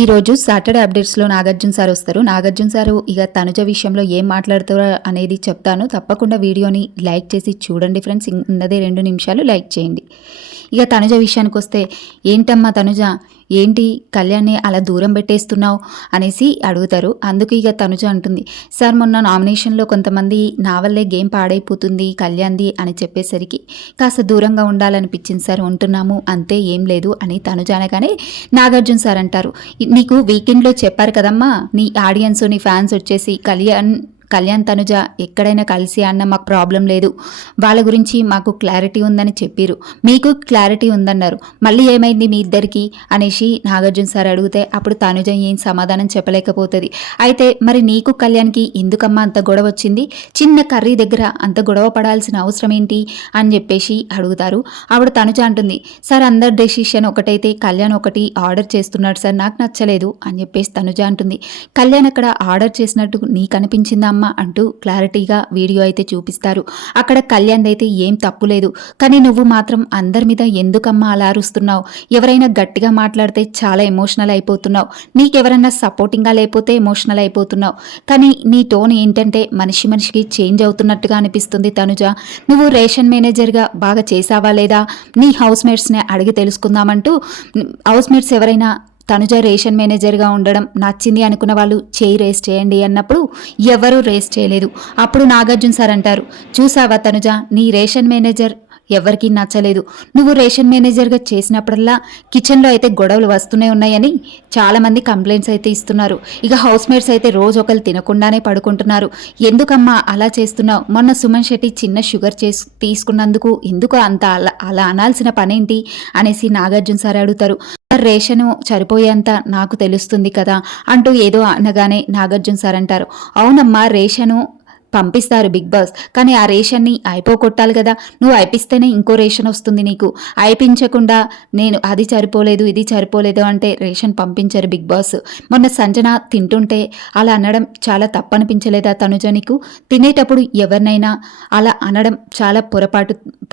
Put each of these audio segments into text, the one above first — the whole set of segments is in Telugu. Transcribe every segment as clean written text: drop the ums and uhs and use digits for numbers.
ఈరోజు సాటర్డే అప్డేట్స్లో నాగార్జున సార్ వస్తారు. నాగార్జున సారు ఇక తనుజ విషయంలో ఏం మాట్లాడతారో అనేది చెప్తాను. తప్పకుండా వీడియోని లైక్ చేసి చూడండి ఫ్రెండ్స్. ఉన్నదే 2 నిమిషాలు లైక్ చేయండి. ఇక తనుజ విషయానికి వస్తే, ఏంటమ్మా తనుజ, ఏంటి కళ్యాణ్ని అలా దూరం పెట్టేస్తున్నావు అనేసి అడుగుతారు. అందుకు ఇక తనుజ అంటుంది, సార్ మొన్న నామినేషన్లో కొంతమంది నా వల్లే గేమ్ పాడైపోతుంది కళ్యాణ్ది అని చెప్పేసరికి కాస్త దూరంగా ఉండాలనిపించింది సార్, ఉంటున్నాము అంతే, ఏం లేదు అని తనుజ అనగానే నాగార్జున సార్ అంటారు, నీకు వీకెండ్లో చెప్పారు కదమ్మా నీ ఆడియన్స్ నీ ఫ్యాన్స్ వచ్చేసి కళ్యాణ్ తనుజ ఎక్కడైనా కలిసి అన్న మాకు ప్రాబ్లం లేదు, వాళ్ళ గురించి మాకు క్లారిటీ ఉందని చెప్పారు, మీకు క్లారిటీ ఉందన్నారు, మళ్ళీ ఏమైంది మీ ఇద్దరికి అనేసి నాగార్జున సార్ అడిగితే అప్పుడు తనుజ ఏం సమాధానం చెప్పలేకపోతుంది. అయితే మరి నీకు కళ్యాణ్కి ఎందుకమ్మా అంత గొడవ వచ్చింది, చిన్న కర్రీ దగ్గర అంత గొడవ పడాల్సిన అవసరం ఏంటి అని చెప్పేసి అడుగుతారు. అప్పుడు తనుజ అంటుంది, సార్ అందరి డెసిషన్ ఒకటైతే కళ్యాణ్ ఒకటి ఆర్డర్ చేస్తున్నాడు సార్, నాకు నచ్చలేదు అని చెప్పేసి తనుజ అంటుంది. కళ్యాణ్ అక్కడ ఆర్డర్ చేసినట్టు నీకు అనిపించిందా అంటూ క్లారిటీగా వీడియో అయితే చూపిస్తారు. అక్కడ కళ్యాణ్ అయితే ఏం తప్పు లేదు, కానీ నువ్వు మాత్రం అందరి మీద ఎందుకమ్మా అలా అరుస్తున్నావు, ఎవరైనా గట్టిగా మాట్లాడితే చాలా ఎమోషనల్ అయిపోతున్నావు, నీకెవరన్నా సపోర్టింగ్గా లేకపోతే ఎమోషనల్ అయిపోతున్నావు, కానీ నీ టోన్ ఏంటంటే మనిషికి చేంజ్ అవుతున్నట్టుగా అనిపిస్తుంది తనుజ, నువ్వు రేషన్ మేనేజర్గా బాగా చేసావా లేదా, నీ హౌస్ మేట్స్ని అడిగి తెలుసుకుందామంటూ హౌస్ మేట్స్ ఎవరైనా తనుజ రేషన్ మేనేజర్గా ఉండడం నచ్చింది అనుకున్న వాళ్ళు చేయి రేస్ చేయండి అన్నప్పుడు ఎవరూ రేస్ చేయలేదు. అప్పుడు నాగార్జున సార్ అంటారు, చూసావా తనుజ, నీ రేషన్ మేనేజర్ ఎవరికీ నచ్చలేదు, నువ్వు రేషన్ మేనేజర్గా చేసినప్పుడల్లా కిచెన్లో అయితే గొడవలు వస్తూనే ఉన్నాయని చాలామంది కంప్లైంట్స్ అయితే ఇస్తున్నారు. ఇక హౌస్ మేట్స్ అయితే రోజు ఒకరు తినకుండానే పడుకుంటున్నారు, ఎందుకమ్మా అలా చేస్తున్నావు, మొన్న సుమన్ శెట్టి చిన్న షుగర్ తీసుకున్నందుకు ఎందుకు అంత అలా అనాల్సిన పనేంటి అనేసి నాగార్జున సార్ అడుగుతారు. రేషను సరిపోయేంత నాకు తెలుస్తుంది కదా అంటూ ఏదో అనగానే నాగార్జున సార్ అంటారు, అవునమ్మా రేషను పంపిస్తారు బిగ్ బాస్, కానీ ఆ రేషన్ని అయిపోగొట్టాలి కదా, నువ్వు అయిపిస్తేనే ఇంకో రేషన్ వస్తుంది, నీకు అయిపించకుండా నేను అది సరిపోలేదు ఇది సరిపోలేదు అంటే రేషన్ పంపించరు బిగ్ బాస్. మొన్న సంజన తింటుంటే అలా అనడం చాలా తప్పనిపించలేదా తనుజ నీకు, తినేటప్పుడు ఎవరినైనా అలా అనడం చాలా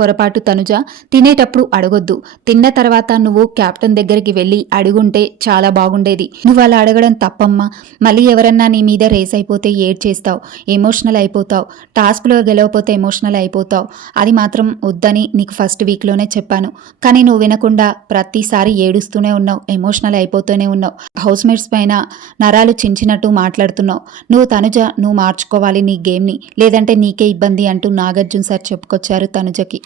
పొరపాటు తనుజ, తినేటప్పుడు అడగొద్దు, తిన్న తర్వాత నువ్వు క్యాప్టెన్ దగ్గరికి వెళ్ళి అడుగుంటే చాలా బాగుండేది, నువ్వు అలా అడగడం తప్పమ్మా, మళ్ళీ ఎవరన్నా నీ మీద రేస్ అయిపోతే ఏడ్ చేస్తావు, ఎమోషనల్ అయిపోతావు, టాస్క్లో గెలవపోతే ఎమోషనల్ అయిపోతావు, అది మాత్రం వద్దని నీకు ఫస్ట్ వీక్లోనే చెప్పాను, కానీ నువ్వు వినకుండా ప్రతిసారి ఏడుస్తూనే ఉన్నావు, ఎమోషనల్ అయిపోతూనే ఉన్నావు, హౌస్ మేట్స్ పైన నరాలు చించినట్టు మాట్లాడుతున్నావు, నువ్వు తనుజ నువ్వు మార్చుకోవాలి నీ గేమ్ని, లేదంటే నీకే ఇబ్బంది అంటూ నాగార్జున సార్ చెప్పుకొచ్చారు తనుజకి.